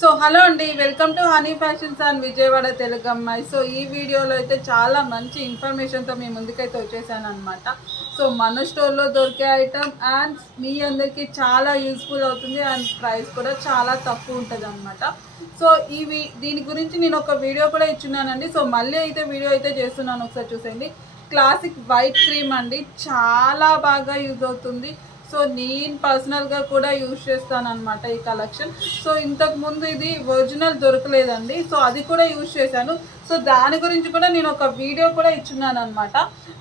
So hello అండి welcome to Honey Fashions and Vijayawada Telugu అమ్మాయి. So ఈ వీడియోలో అయితే చాలా మంచి ఇన్ఫర్మేషన్తో మీ ముందుకైతే వచ్చేసాను అనమాట సో మన స్టోర్లో దొరికే ఐటమ్ అండ్ మీ అందరికీ చాలా యూస్ఫుల్ అవుతుంది అండ్ ప్రైస్ కూడా చాలా తక్కువ ఉంటుంది అనమాట సో ఈ దీని గురించి నేను ఒక వీడియో కూడా ఇచ్చున్నానండి. సో మళ్ళీ అయితే వీడియో అయితే చేస్తున్నాను. ఒకసారి చూసేయండి. క్లాసిక్ వైట్ క్రీమ్ అండి. చాలా బాగా యూజ్ అవుతుంది. సో నేను పర్సనల్గా కూడా యూజ్ చేస్తాను అనమాట ఈ కలెక్షన్ సో ఇంతకుముందు ఇది ఒరిజినల్ దొరకలేదండి. సో అది కూడా యూజ్ చేశాను. సో దాని గురించి కూడా నేను ఒక వీడియో కూడా ఇచ్చున్నాను అనమాట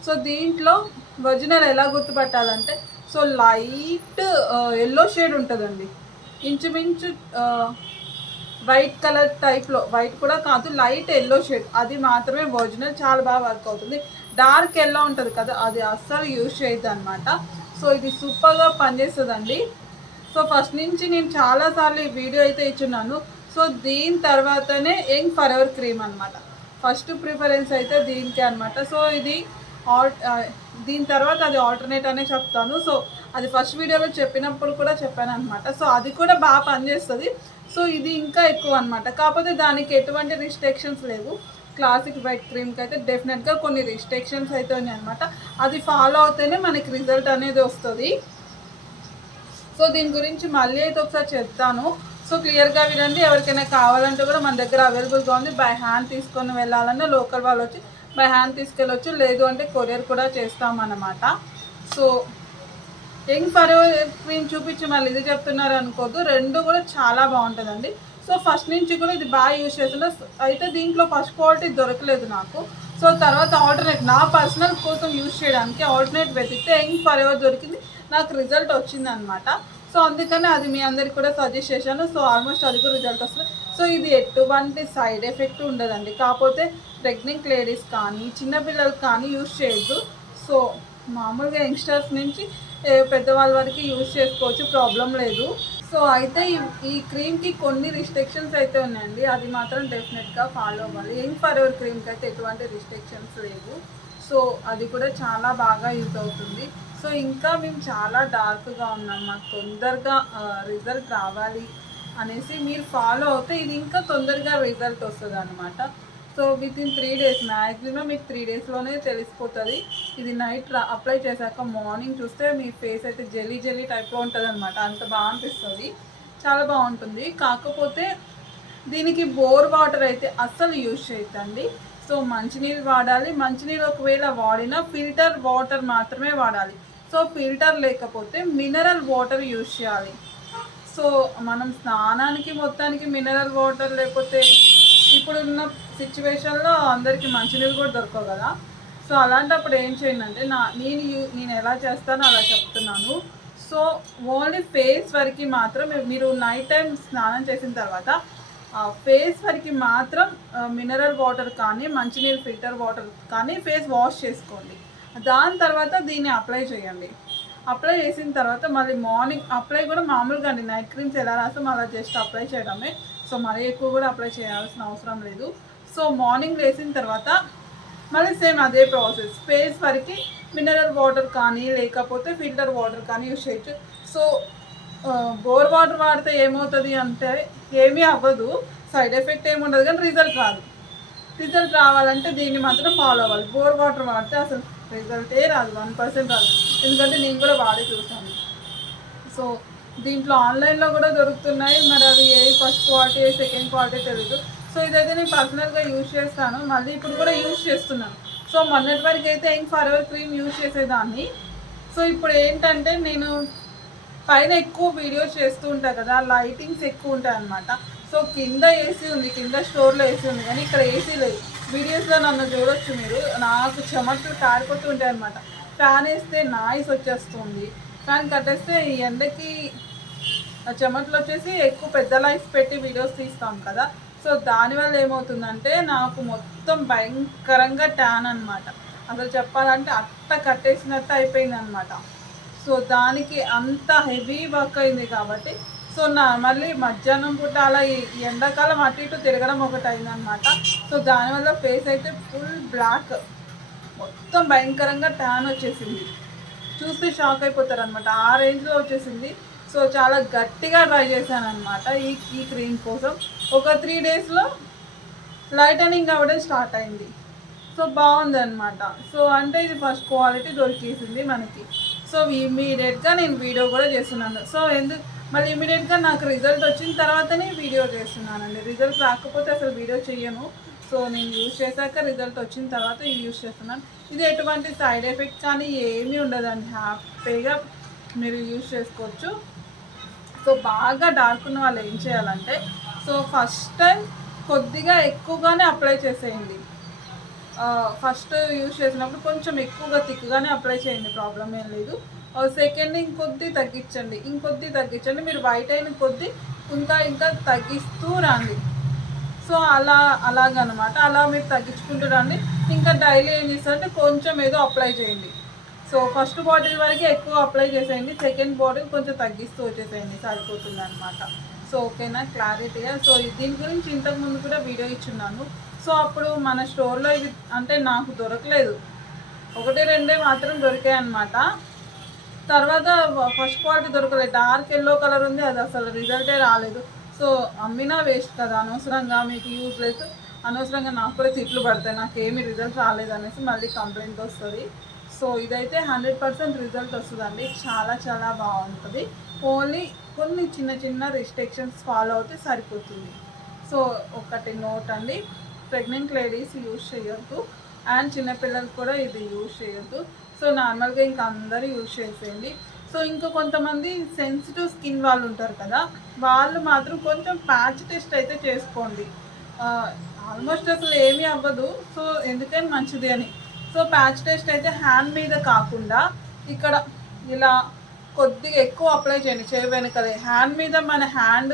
సో దీంట్లో ఒరిజినల్ ఎలా గుర్తుపట్టాలంటే సో లైట్ ఎల్లో షేడ్ ఉంటుందండి. ఇంచుమించు వైట్ కలర్ టైప్లో వైట్ కూడా కాదు లైట్ ఎల్లో షేడ్ అది మాత్రమే ఒరిజినల్ చాలా బాగా వర్క్ అవుతుంది. డార్క్ ఎల్లో ఉంటుంది కదా అది అస్సలు యూజ్ చేయొద్దు అనమాట సో ఇది సూపర్గా పనిచేస్తుందండి. సో ఫస్ట్ నుంచి నేను చాలాసార్లు ఈ వీడియో అయితే ఇచ్చున్నాను. సో దీని తర్వాతనే యంగ్ ఫర్ ఎవర్ క్రీమ్ అనమాట ఫస్ట్ ప్రిఫరెన్స్ అయితే దీనికే అనమాట సో ఇది ఆల్ ఆ, దీని తర్వాత అది ఆల్టర్నేట్ అనే చెప్తాను. సో అది ఫస్ట్ వీడియోలో చెప్పినప్పుడు కూడా చెప్పాను అనమాట సో అది కూడా బాగా పనిచేస్తుంది. సో ఇది ఇంకా ఎక్కువ అనమాట కాకపోతే దానికి ఎటువంటి రిస్ట్రిక్షన్స్ లేవు. క్లాసిక్ వైట్ క్రీమ్కి అయితే డెఫినెట్గా కొన్ని రిస్ట్రిక్షన్స్ అయితే ఉన్నాయి అనమాట అది ఫాలో అవుతేనే మనకి రిజల్ట్ అనేది వస్తుంది. సో దీని గురించి మళ్ళీ అయితే ఒకసారి చెప్తాను. సో క్లియర్గా వినండి. ఎవరికైనా కావాలంటే కూడా మన దగ్గర అవైలబుల్గా ఉంది. బై హ్యాండ్ తీసుకొని వెళ్ళాలన్నా లోకల్ వాళ్ళు వచ్చి బై హ్యాండ్ తీసుకెళ్ళొచ్చు. లేదు అంటే కొరియర్ కూడా చేస్తామన్నమాట. సో యంగ్ ఫర్ క్వీన్ చూపించి మళ్ళీ ఇది చెప్తున్నారు అనుకోద్దు రెండు కూడా చాలా బాగుంటుందండి. సో ఫస్ట్ నుంచి కూడా ఇది బాగా యూజ్ చేస్తున్నా. అయితే దీంట్లో ఫస్ట్ క్వాలిటీ దొరకలేదు నాకు. సో తర్వాత ఆల్టర్నేట్ నా పర్సనల్ కోసం యూజ్ చేయడానికి ఆల్టర్నేట్ వెతికితే యంగ్ ఫర్ ఎవర్ దొరికింది. నాకు రిజల్ట్ వచ్చింది అనమాట సో అందుకని అది మీ అందరికి కూడా సజెస్ట్ చేశాను. సో ఆల్మోస్ట్ అది కూడా రిజల్ట్ వస్తుంది. సో ఇది ఎటువంటి సైడ్ ఎఫెక్ట్ ఉండదండి. కాకపోతే ప్రెగ్నెంట్ లేడీస్ కానీ చిన్నపిల్లలు కానీ యూజ్ చేయొద్దు. సో మామూలుగా యంగ్స్టర్స్ నుంచి పెద్దవాళ్ళ వరకు యూజ్ చేసుకోవచ్చు. ప్రాబ్లం లేదు. సో అయితే ఈ ఈ క్రీమ్కి కొన్ని రిస్ట్రిక్షన్స్ అయితే ఉన్నాయండి. అది మాత్రం డెఫినెట్గా ఫాలో అవ్వాలి. ఏం ఫర్ ఎవర్ క్రీమ్కి అయితే ఎటువంటి రిస్ట్రిక్షన్స్ లేవు. సో అది కూడా చాలా బాగా యూజ్ అవుతుంది. సో ఇంకా మేము చాలా డార్క్గా ఉన్నాం. మాకు తొందరగా రిజల్ట్ రావాలి అనేసి మీరు ఫాలో అవుతే ఇది ఇంకా తొందరగా రిజల్ట్ వస్తుంది అనమాట so within three days maximum మీకు త్రీ డేస్లోనే తెలిసిపోతుంది. ఇది నైట్ అప్లై చేశాక మార్నింగ్ చూస్తే మీ ఫేస్ అయితే జెల్లీ జెల్లీ టైప్లో ఉంటుంది అనమాట అంత బాగా అనిపిస్తుంది. చాలా బాగుంటుంది. కాకపోతే దీనికి బోర్ వాటర్ అయితే అస్సలు యూజ్ చేయొద్దండి. సో మంచినీళ్ళు వాడాలి. మంచినీళ్ళు ఒకవేళ వాడినా ఫిల్టర్ వాటర్ మాత్రమే వాడాలి. సో ఫిల్టర్ లేకపోతే మినరల్ వాటర్ యూజ్ చేయాలి. సో మనం స్నానానికి మొత్తానికి మినరల్ వాటర్ లేకపోతే ఇప్పుడున్న సిచ్యువేషన్లో అందరికీ మంచినీళ్ళు కూడా దొరకవు కదా. సో అలాంటప్పుడు ఏం చేయండి అంటే నా నేను నేను ఎలా చేస్తానో అలా చెప్తున్నాను. సో ఓన్లీ ఫేస్ వరకు మాత్రం మీరు నైట్ టైం స్నానం చేసిన తర్వాత ఫేస్ వరకు మాత్రం మినరల్ వాటర్ కానీ మంచినీళ్ళు ఫిల్టర్ వాటర్ కానీ ఫేస్ వాష్ చేసుకోండి. దాని తర్వాత దీన్ని అప్లై చేయండి. అప్లై చేసిన తర్వాత మళ్ళీ మార్నింగ్ అప్లై కూడా మామూలుగా అండి. నైట్ క్రీమ్స్ ఎలా రాస్తాం అలా జస్ట్ అప్లై చేయడమే. సో మరీ ఎక్కువ కూడా అప్లై చేయాల్సిన అవసరం లేదు. సో మార్నింగ్ లేచిన తర్వాత మళ్ళీ సేమ్ అదే ప్రాసెస్ ఫేస్ వరకు మినరల్ వాటర్ కానీ లేకపోతే ఫిల్టర్ వాటర్ కానీ యూజ్ చేయొచ్చు. సో బోర్ వాటర్ వాడితే ఏమవుతుంది అంటే ఏమీ అవ్వదు. సైడ్ ఎఫెక్ట్ ఏమి ఉండదు కానీ రిజల్ట్ రాదు. రిజల్ట్ రావాలంటే దీన్ని మాత్రం ఫాలో అవ్వాలి. బోర్ వాటర్ వాడితే అసలు రిజల్టే రాదు. వన్ పర్సెంట్ రాదు. ఎందుకంటే నేను కూడా వాడి చూసాను సో దీంట్లో ఆన్లైన్లో కూడా దొరుకుతున్నాయి. మరి అవి ఏ ఫస్ట్ క్వాలిటీ ఏ సెకండ్ క్వాలిటీ తెలియదు సో ఇదైతే నేను పర్సనల్గా యూజ్ చేస్తాను. మళ్ళీ ఇప్పుడు కూడా యూజ్ చేస్తున్నాను. సో మొన్నటి వరకు అయితే ఇంక ఫర్ ఎవర్ క్రీమ్ యూజ్ చేసేదాన్ని. సో ఇప్పుడు ఏంటంటే నేను పైన ఎక్కువ వీడియోస్ చేస్తూ ఉంటాను కదా లైటింగ్స్ ఎక్కువ ఉంటాయి అనమాట సో కింద ఏసీ ఉంది కింద స్టోర్లో ఏసీ ఉంది. కానీ ఇక్కడ ఏసీ లేదు. వీడియోస్లో నన్ను చూడొచ్చు మీరు. నాకు చెమట్లు కారిపోతూ ఉంటాయి అనమాట ఫ్యాన్ వేస్తే నాయిస్ వచ్చేస్తుంది. ఫ్యాన్ కట్టేస్తే ఈ ఎండకి చెమటలు వచ్చేసి ఎక్కువ పెద్ద లైట్స్ పెట్టి వీడియోస్ తీస్తాం కదా. సో దానివల్ల ఏమవుతుందంటే నాకు మొత్తం భయంకరంగా ట్యాన్ అనమాట అసలు చెప్పాలంటే అట్ట కట్టేసినట్టు అయిపోయింది అనమాట సో దానికి అంత హెవీ వర్క్ అయింది కాబట్టి సో నా మళ్ళీ మధ్యాహ్నం పూట అలా ఈ ఎండాకాలం అటు ఇటు తిరగడం ఒకటి అయిందనమాట సో దానివల్ల ఫేస్ అయితే ఫుల్ బ్లాక్. మొత్తం భయంకరంగా ట్యాన్ వచ్చేసింది. చూస్తే షాక్ అయిపోతారు అనమాట ఆ రేంజ్లో వచ్చేసింది. సో చాలా గట్టిగా ట్రై చేశాను అనమాట ఈ ఈ క్రీమ్ కోసం. ఒక త్రీ డేస్లో లైటనింగ్ అవ్వడం స్టార్ట్ అయింది. సో బాగుంది అనమాట సో అంటే ఇది ఫస్ట్ క్వాలిటీ దొరికేసింది మనకి. సో ఇమీడియట్గా నేను వీడియో కూడా చేస్తున్నాను. సో ఎందుకు మళ్ళీ ఇమీడియట్గా నాకు రిజల్ట్ వచ్చిన తర్వాతనే వీడియో చేస్తున్నానండి. రిజల్ట్ రాకపోతే అసలు వీడియో చేయను సో నేను యూజ్ చేశాక రిజల్ట్ వచ్చిన తర్వాత ఇది యూజ్ చేస్తున్నాను. ఇది ఎటువంటి సైడ్ ఎఫెక్ట్ కానీ ఏమీ ఉండదండి. హ్యాపీగా మీరు యూజ్ చేసుకోవచ్చు. సో బాగా డార్క్ ఉన్న వాళ్ళు ఏం చేయాలంటే సో ఫస్ట్ టైం కొద్దిగా ఎక్కువగానే అప్లై చేసేయండి. ఫస్ట్ యూజ్ చేసినప్పుడు కొంచెం ఎక్కువగా తిక్కుగానే అప్లై చేయండి ప్రాబ్లం ఏం లేదు. సెకండ్ ఇంకొద్ది తగ్గించండి ఇంకొద్ది తగ్గించండి. మీరు వైట్ అయిన కొద్ది ఇంకా ఇంకా తగ్గిస్తూ రండి. సో అలా అలాగనమాట. అలా మీరు తగ్గించుకుంటూ రండి. ఇంకా డైలీ ఏం చేస్తారంటే కొంచెం ఏదో అప్లై చేయండి. సో ఫస్ట్ బాటిల్ వరకు ఎక్కువ అప్లై చేసేయండి. సెకండ్ బాటిల్ కొంచెం తగ్గిస్తూ వచ్చేసేయండి. సరిపోతుంది అనమాట సో ఓకేనా? క్లారిటీగా. సో దీని గురించి ఇంతకుముందు కూడా వీడియో ఇచ్చున్నాను. సో అప్పుడు మన స్టోర్లో ఇది అంటే నాకు దొరకలేదు. ఒకటి రెండే మాత్రం దొరికాయి అనమాట తర్వాత ఫస్ట్ క్వాలిటీ దొరకలేదు. డార్క్ ఎల్లో కలర్ ఉంది. అది అసలు రిజల్టే రాలేదు. సో అమ్మినా వేస్ట్ కదా. అనవసరంగా మీకు యూజ్ లేదు అనవసరంగా నాకు కూడా తిట్లు పడతాయి. నాకు రిజల్ట్ రాలేదు అనేసి మళ్ళీ కంప్లైంట్ వస్తుంది. సో ఇదైతే హండ్రెడ్ పర్సెంట్ రిజల్ట్ వస్తుందండి. చాలా చాలా బాగుంటుంది. ఓన్లీ కొన్ని చిన్న చిన్న రిస్ట్రిక్షన్స్ ఫాలో అవుతే సరిపోతుంది. సో ఒకటి నోట్ అండి. ప్రెగ్నెంట్ లేడీస్ యూజ్ చేయొద్దు. అండ్ చిన్నపిల్లలు కూడా ఇది యూజ్ చేయొద్దు. సో నార్మల్గా ఇంకా అందరూ యూజ్ చేసేయండి. సో ఇంకా కొంతమంది సెన్సిటివ్ స్కిన్ వాళ్ళు ఉంటారు కదా వాళ్ళు మాత్రం కొంచెం ప్యాచ్ టెస్ట్ అయితే చేసుకోండి. ఆల్మోస్ట్ అసలు ఏమీ అవ్వదు. సో ఎందుకని మంచిది అని. సో ప్యాచ్ టెస్ట్ అయితే హ్యాండ్ మీద కాకుండా ఇక్కడ ఇలా కొద్దిగా ఎక్కువ అప్లై చేయండి చేయి వెనకలే హ్యాండ్ మీద మన హ్యాండ్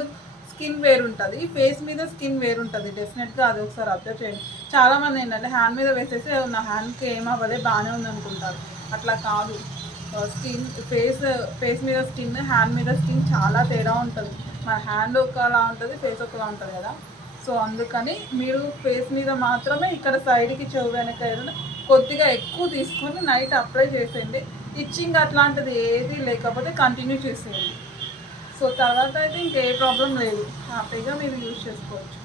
స్కిన్ వేరుంటుంది ఫేస్ మీద స్కిన్ వేరుంటుంది డెఫినెట్గా అది ఒకసారి అబ్జర్వ్ చేయండి. చాలామంది ఏంటంటే హ్యాండ్ మీద వేసేసి నా హ్యాండ్కి ఏమవ్వదే బాగానే ఉందనుకుంటారు అట్లా కాదు. స్కిన్ ఫేస్ ఫేస్ మీద స్కిన్ హ్యాండ్ మీద స్కిన్ చాలా తేడా ఉంటుంది. మన హ్యాండ్ ఒకలా ఉంటుంది ఫేస్ ఒకలా ఉంటుంది కదా. సో అందుకని మీరు ఫేస్ మీద మాత్రమే ఇక్కడ సైడ్కి చెవు వెనక ఏదైనా కొద్దిగా ఎక్కువ తీసుకొని నైట్ అప్లై చేసేయండి. ఇచ్చింగ్ అట్లాంటిది ఏది లేకపోతే కంటిన్యూ చేసేయండి. సో తర్వాత అయితే ఇంకే ప్రాబ్లం లేదు. హ్యాపీగా మీరు యూజ్ చేసుకోవచ్చు.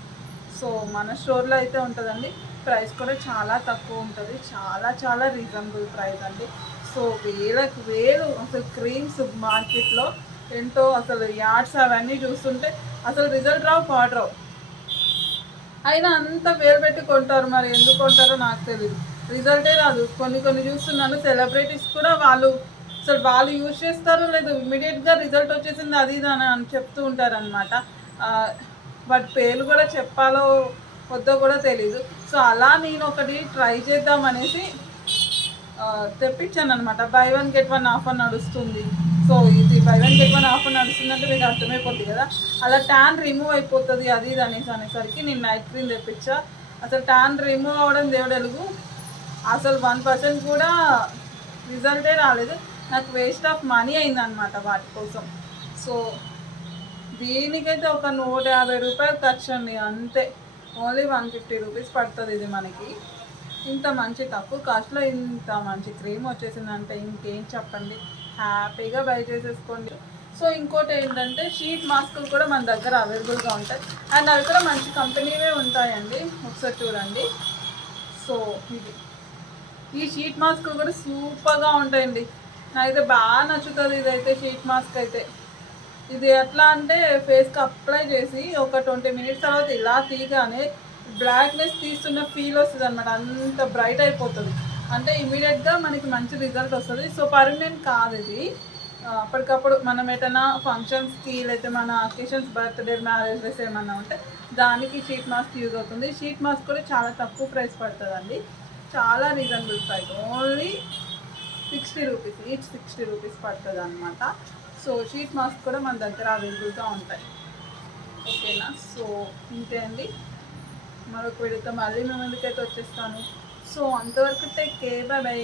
సో మన స్టోర్లో అయితే ఉంటుందండి. ప్రైస్ కూడా చాలా తక్కువ ఉంటుంది. చాలా చాలా రీజనబుల్ ప్రైస్ అండి. సో వేలకు వేలు అసలు క్రీమ్స్ మార్కెట్లో ఎంతో అసలు యాడ్స్ అవన్నీ చూస్తుంటే అసలు రిజల్ట్ రావు పాడు రావు. అయినా అంత పేరు పెట్టి కొంటారు మరి. ఎందుకు కొంటారో నాకు తెలియదు రిజల్టే రాదు. కొన్ని కొన్ని చూస్తున్నాను సెలబ్రిటీస్ కూడా వాళ్ళు అసలు వాళ్ళు యూజ్ చేస్తారో లేదు ఇమీడియట్గా రిజల్ట్ వచ్చేసింది అది ఇది అని అని చెప్తూ ఉంటారనమాట బట్ పేర్లు కూడా చెప్పాలో వద్దో కూడా తెలియదు సో అలా నేను ఒకటి ట్రై చేద్దాం అనేసి తెప్పించాను అనమాట buy one get one offer నడుస్తుంది. సో ఇది buy one get one offer నడుస్తుందంటే మీకు అర్థమైపోతుంది కదా. అలా ట్యాన్ రిమూవ్ అయిపోతుంది అది ఇది అనేసి అనేసరికి నేను నైట్ క్రీమ్ తెప్పించా. అసలు ట్యాన్ రిమూవ్ అవ్వడం దేవుడెలుగు అసలు వన్ పర్సెంట్ కూడా రిజల్టే రాలేదు. నాకు వేస్ట్ ఆఫ్ మనీ అయిందనమాట వాటి కోసం. సో దీనికైతే ఒక నూట యాభై రూపాయలు ఖర్చు అండి అంతే. ఓన్లీ వన్ ఫిఫ్టీ రూపీస్ పడుతుంది ఇది మనకి. ఇంత మంచి తక్కువ కాస్ట్లో ఇంత మంచి క్రీమ్ వచ్చేసిందంటే ఇంకేం చెప్పండి? హ్యాపీగా బై చేసేసుకోండి. సో ఇంకోటి ఏంటంటే షీట్ మాస్కులు కూడా మన దగ్గర అవైలబుల్గా ఉంటాయి. అండ్ అవి కూడా మంచి కంపెనీవే ఉంటాయండి. ఒకసారి చూడండి. సో ఇది. ఈ షీట్ మాస్క్ కూడా సూపర్గా ఉంటాయండి. నాకైతే బాగా నచ్చుతుంది ఇదైతే షీట్ మాస్క్ అయితే. ఇది ఎట్లా అంటే ఫేస్కి అప్లై చేసి ఒక ట్వంటీ మినిట్స్ తర్వాత ఇలా తీయగానే బ్లాక్నెస్ తీస్తున్న ఫీల్ వస్తుంది అనమాట అంత బ్రైట్ అయిపోతుంది. అంటే ఇమీడియట్గా మనకి మంచి రిజల్ట్ వస్తుంది. సో పర్మనెంట్ కాదు ఇది. అప్పటికప్పుడు మనం ఏదైనా ఫంక్షన్స్కి లేకపోతే మన అకేషన్స్ బర్త్డే మ్యారేజెస్ ఏమన్నా ఉంటే దానికి షీట్ మాస్క్ యూజ్ అవుతుంది. షీట్ మాస్క్ కూడా చాలా తక్కువ ప్రైస్ పడుతుందండి. చాలా reasonable price only sixty rupees each sixty rupees పడుతుంది అనమాట సో షీట్ మాస్క్ కూడా మన దగ్గర అవైలబుల్గా ఉంటాయి. ఓకేనా సో ఇంతే అండి. మరొక వీడియోతో మళ్ళీ మేము ఎందుకైతే వచ్చేస్తాను. సో అంతవరకు టేక్ కేర్ బై బై